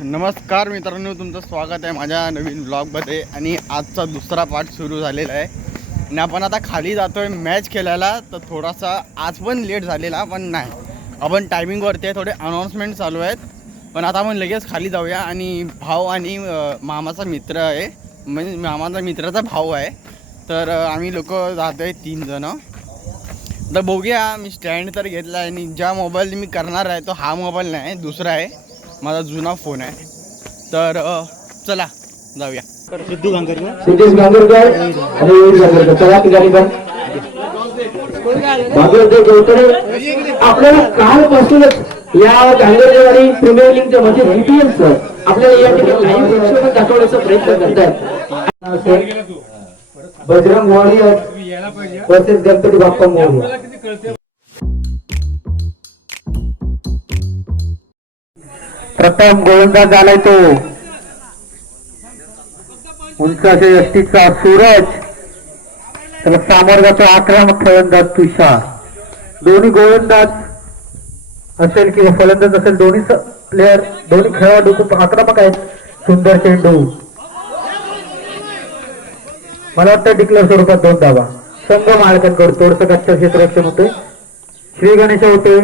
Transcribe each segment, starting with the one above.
नमस्कार मित्रांनो, तुमचं स्वागत आहे माझ्या नवीन ब्लॉगमध्ये. आणि आजचा दुसरा पार्ट सुरू झालेला आहे आणि आपण आता खाली जातोय मॅच खेळायला. तर थोडासा आज पण लेट झालेला, पण नाही, आपण टायमिंगवरती आहे. थोडे अनाऊन्समेंट चालू आहेत, पण आता आपण लगेच खाली जाऊया. आणि भाऊ आणि मामाचा मित्र आहे, म्हणजे मामाचा मित्राचा भाऊ आहे. तर आम्ही लोक जातो आहे 3 जण. तर बघूया. मी स्टँड तर घेतला आहे आणि ज्या मोबाईल मी करणार आहे तो हा मोबाईल नाही, दुसरा आहे, माझा जुना फोन आहे. तर चला जाऊया. सिद्धेश गांगरकर आपल्याला कालपासूनच या गांगरवाडी प्रीमियर लीगच्या म्हणजे VPL सर आपल्याला या ठिकाणी लाईव्ह प्रेक्षेपण दाखवण्याचा प्रयत्न करतात. Bajrang warrior versus Ganpati Bappa Morya. प्रथम गोलंदाज झालाय तो उंच अशा यष्टीचा सूरज. त्याला सामोर जातो आक्रमक फलंदाज तुषार. दोन्ही गोलंदाज असेल किंवा फलंदाज असेल, दोन्ही प्लेयर, दोन्ही खेळाडू खूप आक्रमक आहेत. सुंदर चेंडू, मला वाटतं डिक्लेअर स्वरूपात 2 धावा. संघ मालकांकडून थोडस कच्च्या क्षेत्ररक्षण होते. श्री गणेश होते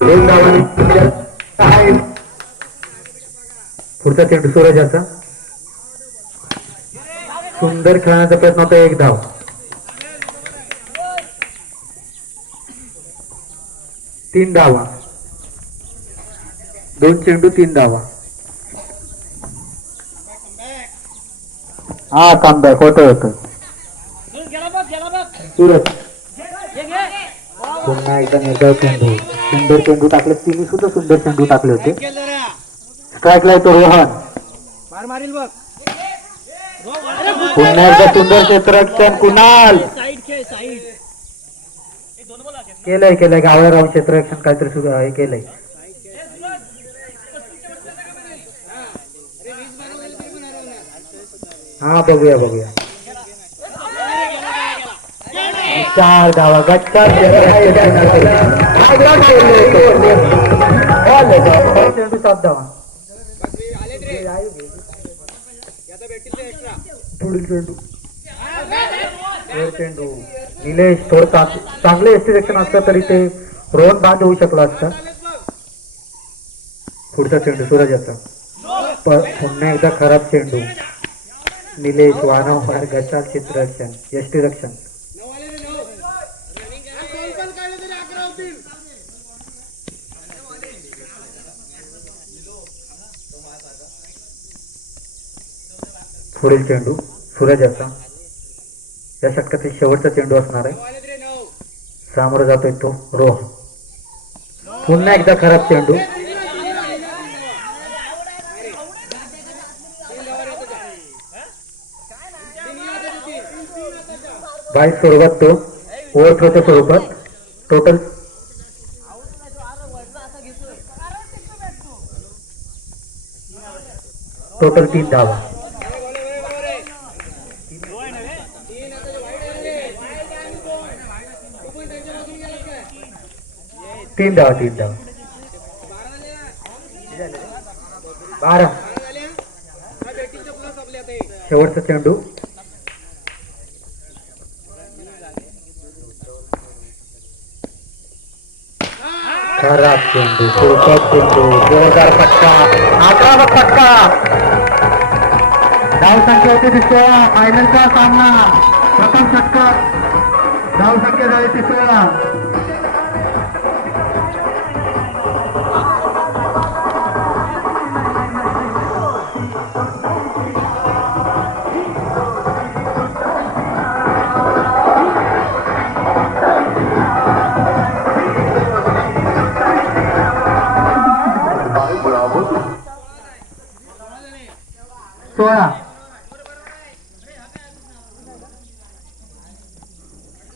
2 धावांनी. पुढचा चेंडू सूरजाचा, सुंदर खेळण्याचा प्रयत्न होता. 1 धाव. तीन धावा, 2 चेंडू 3 धावा. हा कमबॅक होतं. सूरज पुन्हा एकदा निर्धाव चेंडू, सुंदर चेंडू टाकले. तिन्ही सुद्धा सुंदर चेंडू टाकले होते. स्ट्राईकला येतो रोहन. पुन्हा एकदा सुंदर क्षेत्ररक्षण कुणाल. केलंय गावळा राहून क्षेत्ररक्षण काहीतरी सुद्धा हे केलंय. हा बघूया 4 धावा. गच्चा चेंडू 7 धावा. पुढील चेंडू निलेश. थोडं चांगले एस्टिरेक्शन असतं तरी ते रोहन बाद होऊ शकला असता. पुढचा चेंडू सूरजाचा, पुन्हा एकदा खराब चेंडू. निलेश वारंवार गच्चा क्षेत्ररक्षण, यष्टीरक्षण. पुढील चेंडू सूरजाचा. या षटकातील शेवटचा चेंडू असणार आहे. सामोरं जातोय तो रोहन. पुन्हा एकदा खराब चेंडू. बाईस स्वरूपात तो ओव्हर थ्रोच्या स्वरूपात. टोटल 3 धावा. तीन धावा 12. शेवटचा चेंडू. खराब चेंडू, जोरदार फटका, आक्रमक फटका. धाव संख्या होती 16. फायनलचा सामना, प्रथम षटकार. धाव संख्या झाली 16.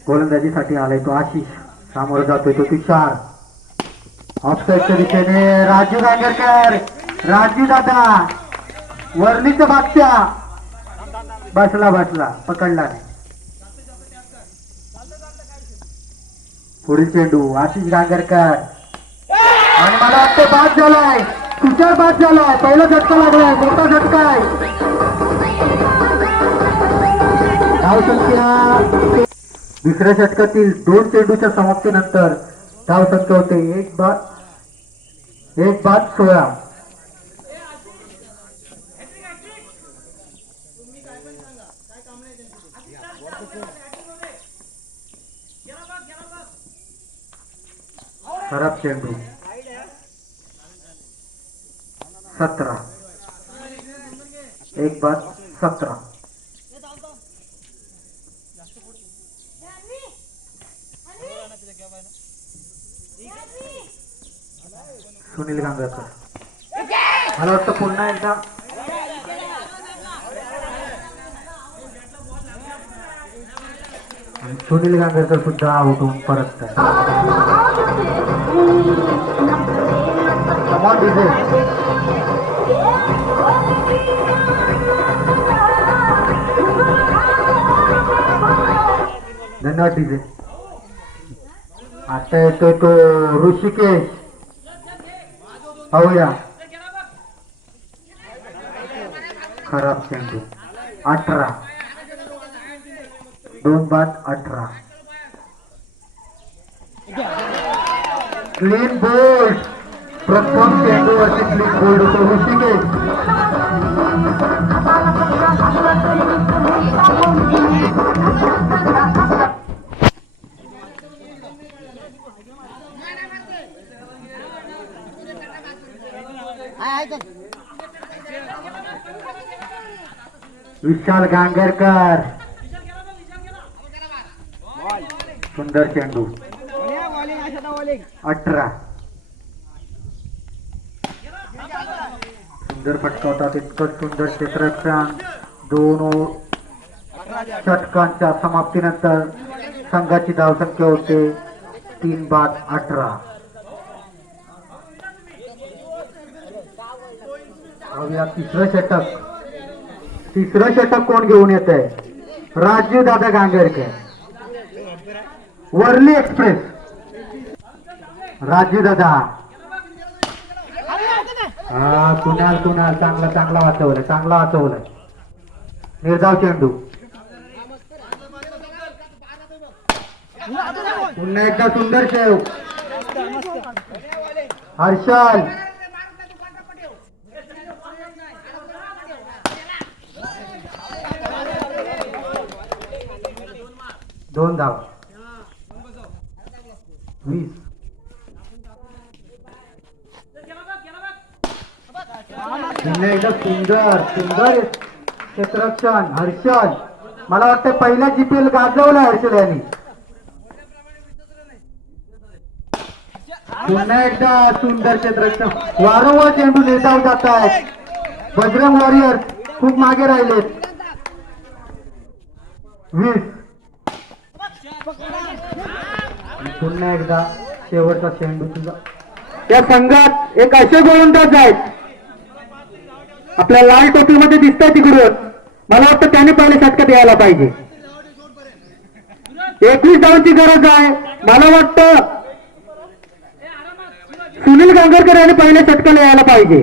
गोलंदाजीसाठी आलाय तो आशिष. सामोरं जातोय तो तुषार. ऑफसाईडच्या दिशेने राजू गांगरकर. राजू दादा वर्लीचा बादशाह. बसला पकडला नाही. पुढील चेंडू आशिष गांगरकर आणि मला वाटतं बाद झालाय, तुषार बाद झालाय, पहिला झटका लागलाय, मोठा झटका आहे. धावसंख्या दुसऱ्या षटकातील 2 चेंडूच्या समाप्तीनंतर धावसंख्या होते 1 बाद 16. खराब चेंडू 17 1 बाद 17. सुनील गांगरकर मला वाटतं पुन्हा एकदा सुनील गांगरकर सुद्धा आउट होऊन परत धन्यवाद डीजे. आता येतोय तो ऋषिकेश पाहूया. खराब चेंडू 18 2 बाद 18. क्लीन बोल्ड प्रथम चेंडूवरती क्लीन बोल्ड होतो ऋषिकेश. विशाल गांगरकर सुंदर चेंडू 18. सुंदर फटका होता, तितकंच सुंदर क्षेत्ररक्षण. 2 षटकांच्या समाप्तीनंतर संघाची धावसंख्या होते 3 बाद 18. तिसरं षटक कोण घेऊन येत आहे? राजीव दादा गांगरकर, वर्ली एक्सप्रेस. राजीव दादा कुणाल चांगला वाचवलं. निर्धाव चेंडू पुन्हा एकदा सुंदर शेव. हर्षल 2 धाव 20. पुन्हा एकदा सुंदर क्षेत्ररक्षण हर्षल. मला वाटतं पहिला जीपीएल गाजवला हर्षल यांनी. पुन्हा एकदा सुंदर क्षेत्ररक्षण. वारंवार चेंडू नेताव जात आहेत. बजरंग वॉरियर्स खूप मागे राहिलेत. 20. पुन्हा एकदा शेवटचा चेंडू तुझा. या संघात एक असे गोलंदाज आहेत आपल्या लाल टोपीमध्ये दिसतंय तिकडून. मला वाटतं त्याने पहिले षटकात यायला पाहिजे. 21 धावांची गरज आहे. मला वाटतं सुनील गांगरकर यांनी पहिल्या षटकाला यायला पाहिजे.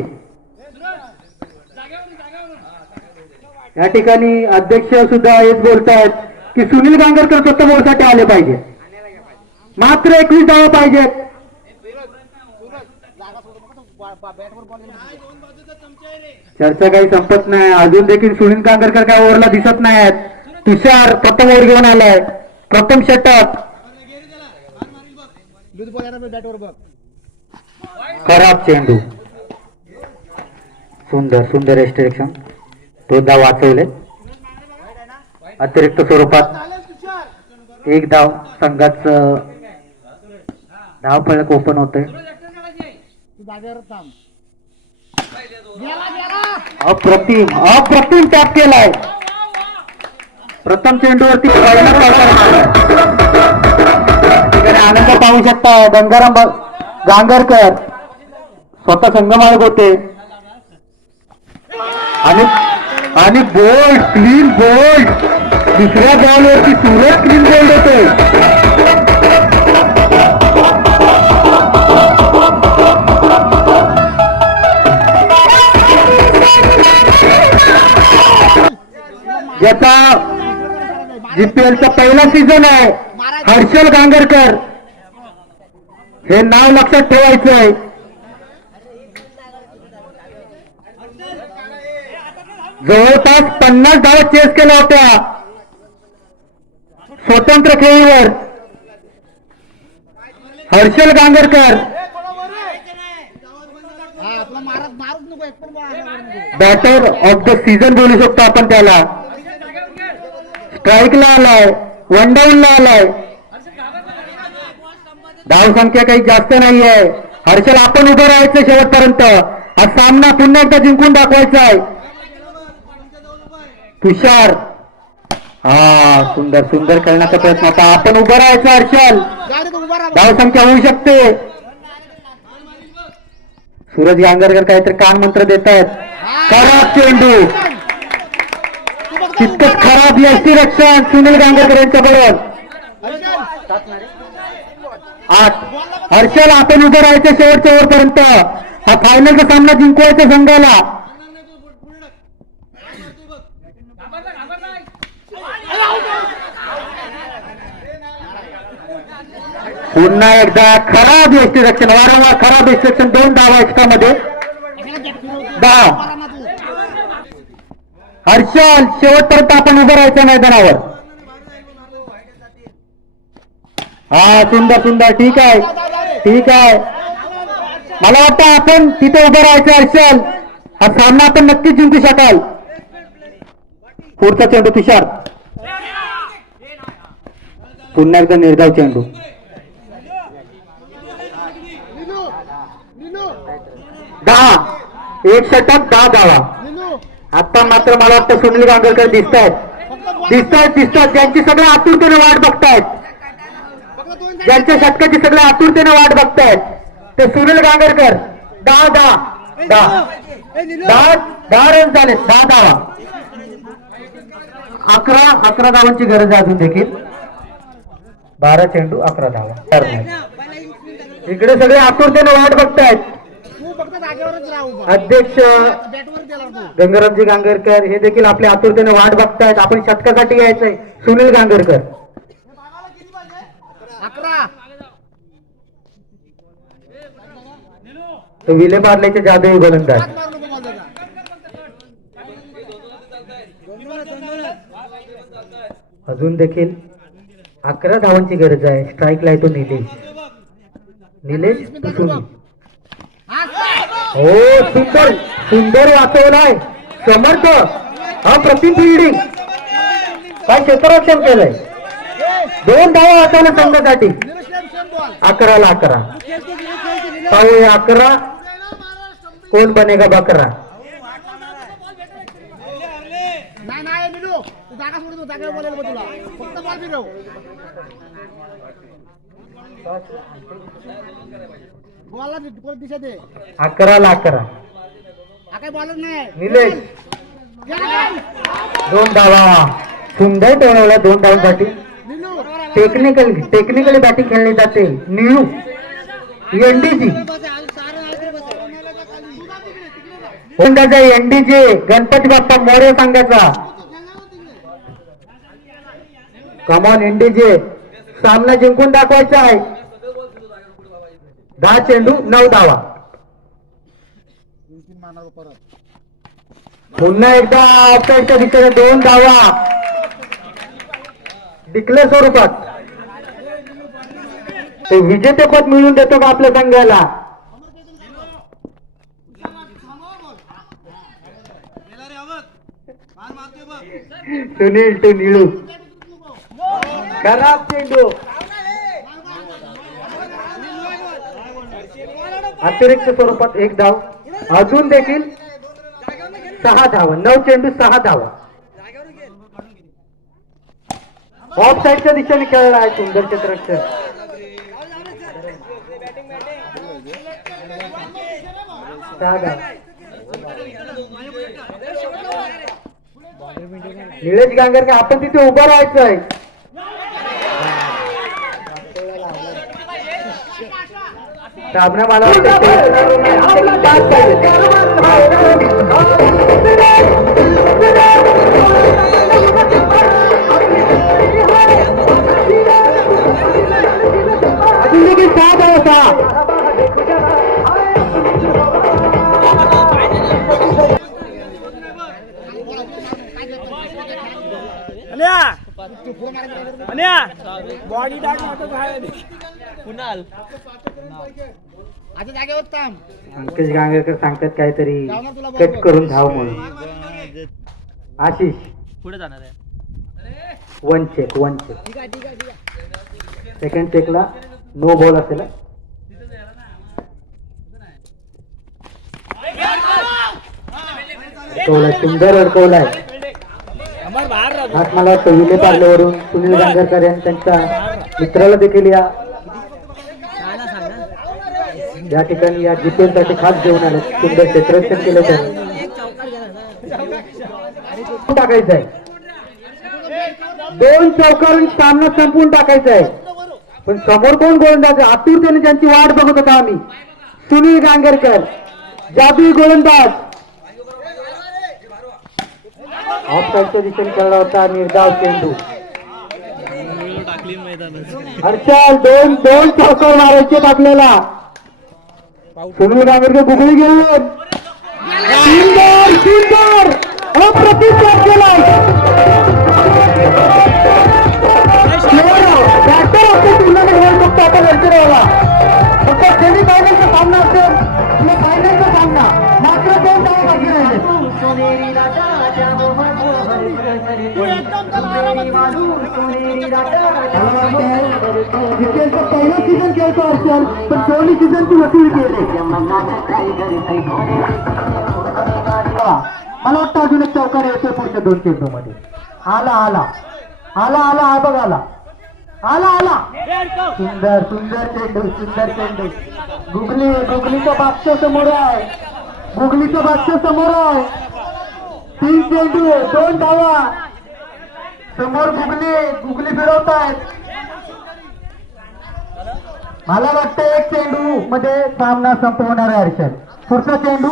या ठिकाणी अध्यक्ष सुद्धा हेच बोलतायत की सुनील गांगरकर स्वतः बोलसाठी आले पाहिजे. मात्र 21 धावा पाहिजेत. चर्चा काही संपत नाही. अजून देखील सुनील गांगरकर काय ओव्हरला दिसत नाही आहेत. तुषार प्रथम ओव्हर घेऊन आलाय. प्रथम षटक. खराब चेंडू. सुंदर एक्स्ट्रेक्शन. 2 धाव वाचवले. अतिरिक्त स्वरूपात 1 धाव संघाचं धाव फलक ओपन होते. अप्रतिम टॅप केलाय. प्रथम चेंडूवरती आनंद पाहू शकता. गंगाराम गांगरकर स्वतः संघमालक होते आणि बोल्ड क्लीन बोल्ड. दुसऱ्या बॉलवरती सुरेश क्लीन बोल्ड होते. ज्याचा जीपीएलचा पहिला सीझन आहे, हर्षल गांगरकर, हे नाव लक्षात ठेवायचं आहे. जवळपास 50 धावा चेस केल्या होत्या स्वतंत्र खेळीवर. Harshal Gangarkar batter of the season बोलू शकतो आपण त्याला. स्ट्राईकला आलाय, वन डाऊनला आलाय. धाव संख्या काही जास्त नाहीये. हर्षल आपण उभं राहायचं शेवटपर्यंत. हा सामना पुन्हा एकदा जिंकून दाखवायचा आहे. तुषार, हा सुंदर सुंदर खेळण्याचा प्रयत्न होता. आपण उभं राहायचं हर्षल. धाव संख्या होऊ शकते. सूरज गांगरकर काहीतरी कान मंत्र देत आहेत. खराब चेंडू, तितकंच खराब यष्टी रक्षण सुनील गांगरकर यांच्या बरोबर. 8. हर्षल आपण उभं राहायचं शेवटच्या ओव्हरपर्यंत. हा फायनलचा सामना जिंकवायचा संघाला. पुन्हा एकदा खराब यष्टी रक्षण, वारंवार खराब यष्टी रक्षण. 2 धावा एक्स्ट्रा मध्ये 10. हर्षल शेवटपर्यंत आपण उभं राहायचं मैदानावर. हा सुंदर सुंदर, ठीक आहे ठीक आहे. मला वाटतं आपण तिथे उभं राहायचं हर्षल. हा सामना आपण नक्कीच जिंकू शकाल. पुढचा चेंडू तुषार, पुन्हा एकदा निर्धाव चेंडू. 10. एक षटक 10 धावा. आता मात्र मला वाटतं सुनील गांगरकर दिसतायत. ज्यांची सगळे आतुरतेने वाट बघतायत, ज्यांच्या षटकाची सगळे आतुरतेने वाट बघतायत ते सुनील गांगरकर. 10 रन झाले. 10 धावा. 11 धावांची गरज आहे अजून देखील. 12 चेंडू 11 धावा. इकडे सगळे आतुरतेने वाट बघतायत. अध्यक्ष गंगारामजी गांगरकर हे देखील आपल्या आतुरतेने वाट बघतायत. आपण षटकासाठी यायचंय. सुनील गांगरकर. 11. विले पार्लेचे जादुई गोलंदाज. अजून देखील 11 धावांची गरज आहे. स्ट्राईकला येतो निलेश सुनील. हो सुंदर सुंदर वाचवलाय. समर्थ, अप्रतिम फिल्डिंग. काय क्षेत्ररक्षण केलंय. 2 धावा वाचवल्या संघासाठी. 11ला 11. पाहूया 11 कोण बनेगा 11. दिशा दे. 11ला 11. निलेश 2 धावा. सुंदर टोळवला 2 धावांसाठी. टेक्निकली बॅटिंग खेळली जाते. निळू एनडीजी होंडाचा एनडीजे गणपती बाप्पा मोरे संघाचा. कमॉन एनडीजे, सामना जिंकून दाखवायचा आहे. 10 चेंडू 9 धावा. पुन्हा एकदा ऑफसाईडच्या दिशेने 2 धावा डिक्लेअर स्वरूपात. ते विजेतेपद मिळवून देतो का आपल्या संघाला. सुनील टू निळू. खराब चेंडू. अतिरिक्त स्वरूपात 1 धाव. अजून देखील 6 धावा. 9 चेंडू 6 धावा. ऑफ साईडच्या दिशेने खेळला आहे सुंदर क्षेत्ररक्षण. निलेश गांगरकर आपण तिथे उभं राहायचं आहे. सामना मला वाटतं बॉडी कुणाल अंकेश गांगेकर सांगतात काहीतरी कट करून धाव म्हणून. आशिष पुढे जाणार आहे. वन चेक सेकंड चेकला नो बॉल असेल. सुंदर अडकवलाय. आज मला वाटतं विले पार्लेवरून सुनील गांगरकर यांनी त्यांच्या मित्राला देखील या ठिकाणी या जीपीएल साठी खास घेऊन आले. सुंदर क्षेत्ररक्षण केलं त्यांनी. टाकायचं आहे 2 चौकारून सामना संपवून टाकायचा आहे. पण समोर कोण गोलंदाज आतुरतेने ज्यांची वाट बघत होता आम्ही. सुनील गांगरकर जादुई गोलंदाज. ऑफसाईडच्या दिशेने खेळला होता निर्धाव चेंडू. हर्षल 2 चौकार मारायचे आपल्याला. सुनील गांगरकर गुगली घेऊन सुंदर अप्रतिम शॉट केलाय. बॅटर आपल्या टुर्नामेंट होऊ शकतो आता लष्करवाला. फक्त सेमीफायनलचा सामना असेल किंवा फायनलचा सामना मात्र 2 धावा बाकी राहिले. पहिला सीझन खेळतो असेल पण दोन्ही सीझनची वसूल केली. मला वाटतं अजून एक चौकार येतोय पुढच्या 2 चेंडू मध्ये. आला हा बघ आला. सुंदर चेंडू. गुगलीचा बादशाह समोर आहे. 3 चेंडू 2 धावा. समोर गुगली फिरवतायत. मला वाटतं 1 चेंडू मध्ये सामना संपवणार आहे हर्षद. पुढचा चेंडू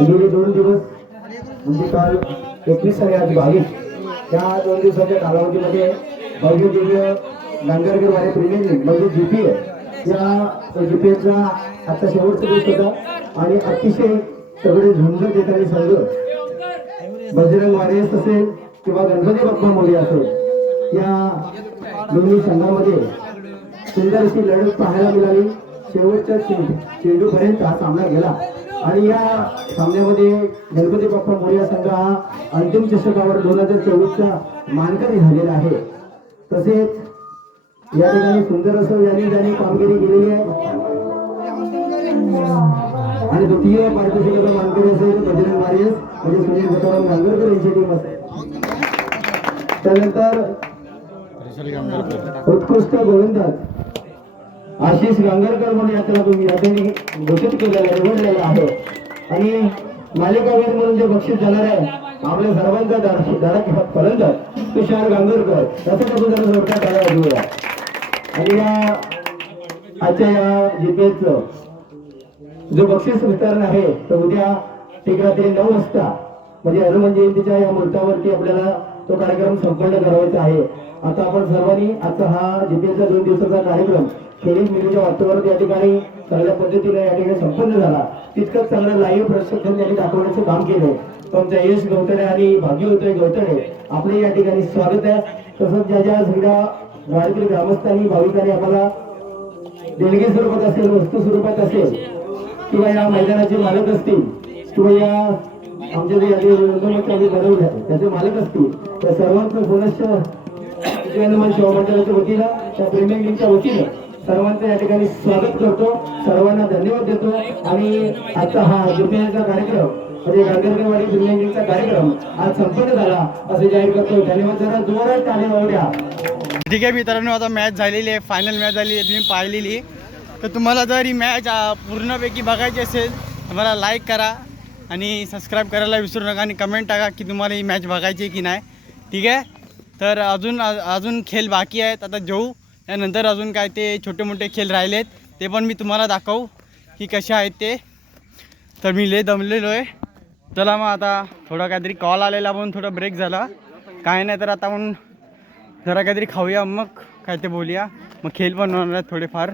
गेले 2 दिवस म्हणजे काल 21 आणि आज 22 या 2 दिवसाच्या कालावधीमध्ये भव्य दिव्य गांगरकर वारे प्रीमियर लीग म्हणजे जीपीएल या जीपीएलचा आता शेवटचा दिवस होता आणि अतिशय सगळे झुंज देणारे संघ बजरंग वारियर्स असेल किंवा गणपती बाप्पा मोरे असेल या दोन्ही संघामध्ये सुंदर अशी लढत पाहायला मिळाली. शेवटच्या चेंडूपर्यंत हा सामना गेला आणि या सामन्यामध्ये गणपती बाप्पा मोरया संघ हा अंतिम चषकावर 2024चा मानकरी झालेला आहे. तसेच या ठिकाणी सुंदर असं यांनी कामगिरी केलेली आहे आणि द्वितीय पारितोषिकाचा मानकरी असेल बजरंग वारियर्स म्हणजे सुनील गटाराम गांगरकर यांची टीम असेल. त्यानंतर उत्कृष्ट गोलंदाज आशिष गांगरकर म्हणून यात्रा तुम्ही यासाठी घोषित केलेला निवडलेला आहे आणि मालिकावीर म्हणून जे बक्षीस जाणार आहे आपल्या सर्वांचा धडक फलंदाज तुषार गांगरकर त्यासाठी आपण जरा जोरदार टाळ्या वाजवूया. आणि या आजच्या या जीपीएलचं जो बक्षीस वितरण आहे तर उद्या ठीक रात्री 9 वाजता म्हणजे हनुमान जयंतीच्या या मुहूर्तावरती आपल्याला तो कार्यक्रम संपन्न करायचा आहे. आता आपण सर्वांनी आजचा हा जीपीएलचा 2 दिवसाचा कार्यक्रम खेळीत मिलीच्या वातावरणात या ठिकाणी चांगल्या पद्धतीने या ठिकाणी संपन्न झाला. तितकंच चांगलं लाईव्ह प्रक्षेपण त्यांनी दाखवण्याचं काम केलं. तुमच्या यश गवतडे आणि भाग्यवतय गवतडे आपले या ठिकाणी स्वागत आहे. तसंच ज्या ज्या सगळ्या गावातील ग्रामस्थांनी भाविकांनी आम्हाला देणगी स्वरूपात असेल वस्तू स्वरूपात असेल किंवा या मैदानाचे मालक असतील किंवा या आमच्या जे आम्ही बनवले त्याचे मालक असतील त्या सर्वांचं पुनश्च हनुमान सेवा मंडळाच्या वतीनं त्या प्रीमियर लीगच्या वतीनं सर्वांचं या ठिकाणी स्वागत करतो. सर्वांना धन्यवाद देतो आणि आजचा हा जीपीएलचा कार्यक्रम म्हणजे गांधीवाडी प्रीमियर लीगचा कार्यक्रम आज संपन्न झाला असे जाहीर करतो. धन्यवाद. जरा जोरात टाळ्या वाजवा. ठीक आहे मित्रांनो, आता मॅच झालेली आहे, फायनल मॅच झाली आहे, तुम्ही पाहिलेली. तर तुम्हाला जर ही मॅच पूर्णपैकी बघायची असेल तर मला लाईक करा आणि सबस्क्राईब करायला विसरू नका आणि कमेंट टाका की तुम्हाला ही मॅच बघायची आहे की नाही. ठीक आहे. तर अजून खेळ बाकी आहेत. आता जेऊ त्यानंतर अजून काय ते छोटे मोठे खेळ राहिलेत ते पण मी तुम्हाला दाखवू की कसे आहेत ते. तर मी लय दमलेलो आहे. चला मग आता थोडा काहीतरी कॉल आलेला म्हणून थोडा ब्रेक झाला. काय नाही तर आता म्हणून जरा काहीतरी खाऊया, मग काय ते बोलूया. मग खेळ पण होणार आहेत थोडेफार,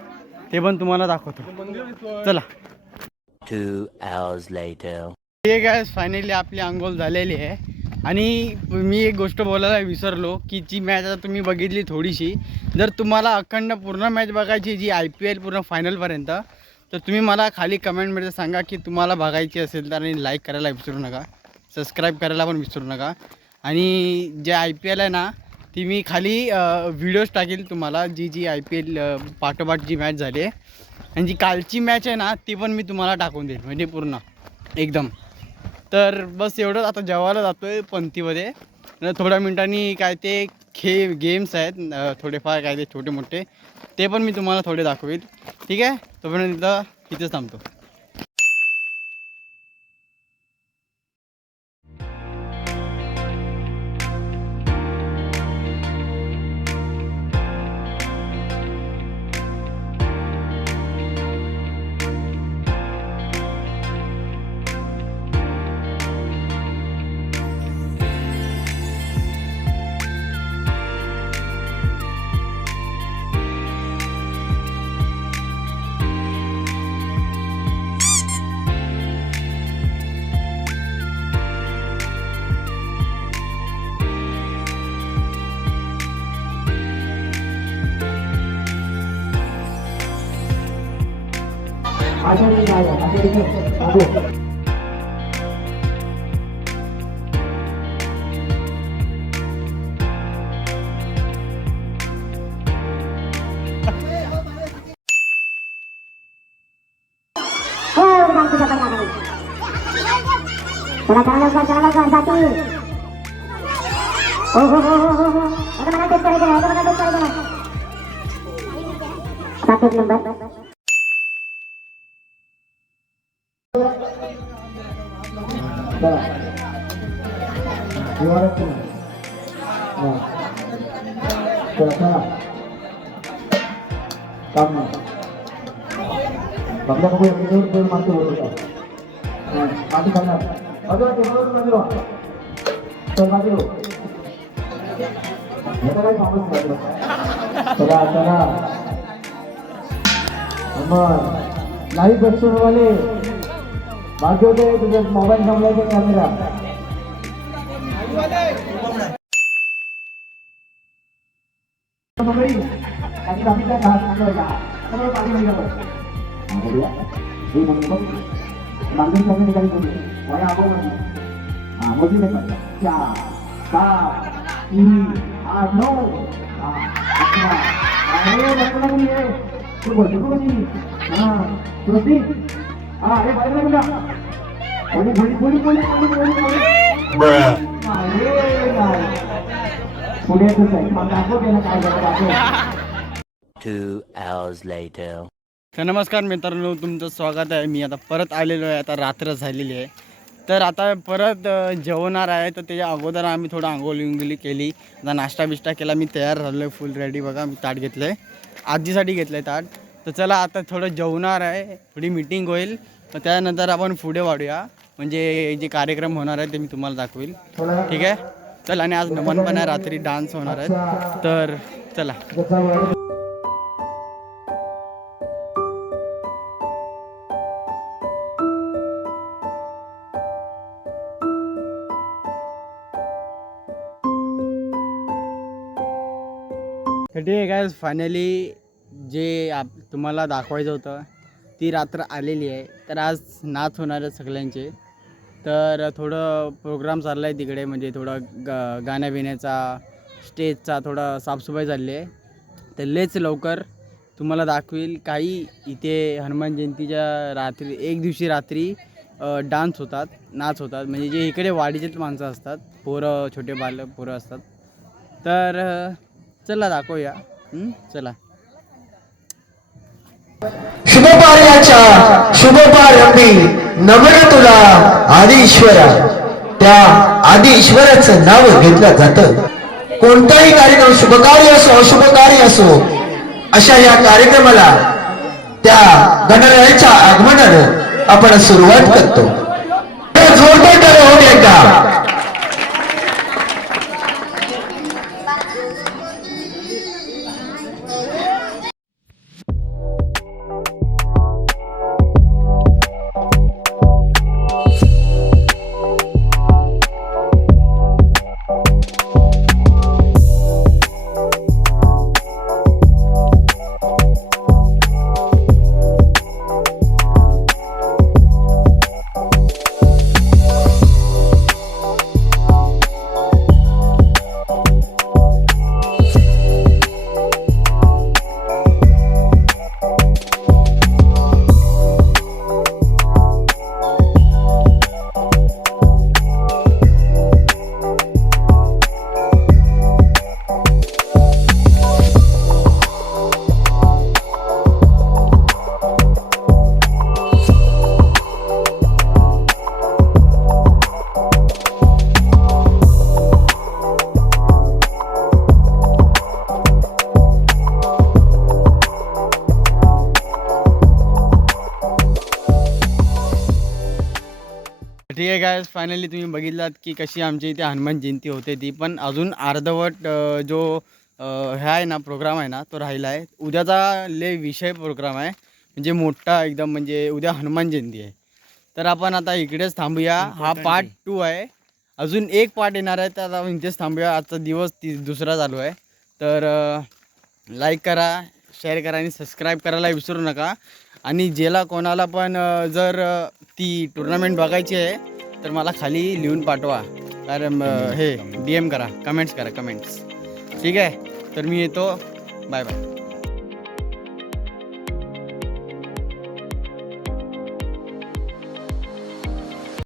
ते पण तुम्हाला दाखवतो. चला. 2 hours later. ठीक आहे, फायनली आपली अंघोळ झालेली आहे. आणि मी एक गोष्ट बोलायला विसरलो की जी मॅच आता तुम्ही बघितली थोडीशी, जर तुम्हाला अखंड पूर्ण मॅच बघायची जी IPL पूर्ण फायनलपर्यंत, तर तुम्ही मला खाली कमेंटमध्ये सांगा की तुम्हाला बघायची असेल तर. आणि लाईक करायला विसरू नका, सबस्क्राईब करायला पण विसरू नका. आणि जे IPL आहे ना ती मी खाली व्हिडिओज टाकेल तुम्हाला, जी IPL पाठोपाठ जी मॅच झाली आहे. आणि जी कालची मॅच आहे ना ती पण मी तुम्हाला टाकून देईल, म्हणजे पूर्ण एकदम. तर बस एवढंच. आता जेवायला जातो आहे पंक्तीमध्ये. थोड्या मिनिटांनी काय ते गेम्स आहेत थोडेफार, काय ते छोटे मोठे, ते पण मी तुम्हाला थोडे दाखवेल. ठीक आहे. तोपर्यंत इथेच थांबतो. आषाढी काय आषाढी बघल्या बघू एक मागते बोलतो माती करणार बाजूला टेबलवर बाजूला चल बाजूला याचा काही सांगूच बाजूला. चला चला मग लाईव्ह बसून वाले बाजू दे तुझे मोबाईल थांबलायचे कॅमेरा. पुण्यातच आहे मग दाखवते ना काय दाखव. 2 hours later. तर नमस्कार मित्रांनो, तुमचं स्वागत आहे. मी आता परत आलेलो आहे. आता रात्र झालेली आहे, तर आता परत जेवणार आहे. तर त्याच्या अगोदर आम्ही थोडं आंघोळी केली, आता नाश्ता बिष्टा केला. मी तयार झालो आहे फुल रेडी. बघा मी ताट घेतलं आहे, आजीसाठी घेतलं आहे ताट. तर चला आता थोडं जेवणार आहे, थोडी मीटिंग होईल, तर त्यानंतर आपण पुढे वाढूया. म्हणजे जे कार्यक्रम होणार आहे ते मी तुम्हाला दाखवेल. ठीक आहे. चल. आणि आज नमन पण आहे, रात्री डान्स होणार आहे. तर चला. तर ठीक आहे गाइस, फायनली जे तुम्हाला दाखवायचं होतं ती रात्र आलेली आहे. तर आज नाच होणार आहे सगळ्यांचे. तर थोडं प्रोग्राम चालला आहे तिकडे, म्हणजे थोडं गाण्या बिण्याचा, स्टेजचा थोडा साफसफाई झाली आहे. तर लेच लवकर तुम्हाला दाखवेल. काही इथे हनुमान जयंतीच्या रात्री एक दिवशी रात्री डान्स होतात, नाच होतात, म्हणजे जे इकडे वाडीचेच माणसं असतात, पोरं छोटे पोरं असतात. तर चला दाखवूया. चला. शुभकार्याच्या शुभपारंभी नमन तुला आदि ईश्वरा. त्या आदि ईश्वराचं नाव घेतलं जातं. कोणताही कार्यक्रम शुभकार्य असो अशुभ कार्य असो, अशा या कार्यक्रमाला त्या गणरायाच्या आगमनानं आपण सुरुवात करतो. जोरदार टाळ्या होऊ द्या एकदा. ठीक आहे गायस, फायनली तुम्ही बघितलात की कशी आमच्या इथे हनुमान जयंती होते. ती पण अजून अर्धवट जो ह्या आहे ना प्रोग्राम आहे ना तो राहिला आहे. उद्याचा विषय प्रोग्राम आहे, म्हणजे मोठा एकदम, म्हणजे उद्या हनुमान जयंती आहे. तर आपण आता इकडेच थांबूया. हा पार्ट 2 आहे, अजून एक पार्ट येणार आहे, तर आपण इथेच थांबूया. आजचा दिवस दुसरा चालू आहे. तर लाईक करा, शेअर करा आणि सबस्क्राईब करायला विसरू नका. आणि ज्याला कोणाला पण जर ती टुर्नामेंट बघायची आहे तर मला खाली लिहून पाठवा, कारण हे DM करा, कमेंट्स करा, कमेंट्स. ठीक आहे, तर मी येतो. Bye bye.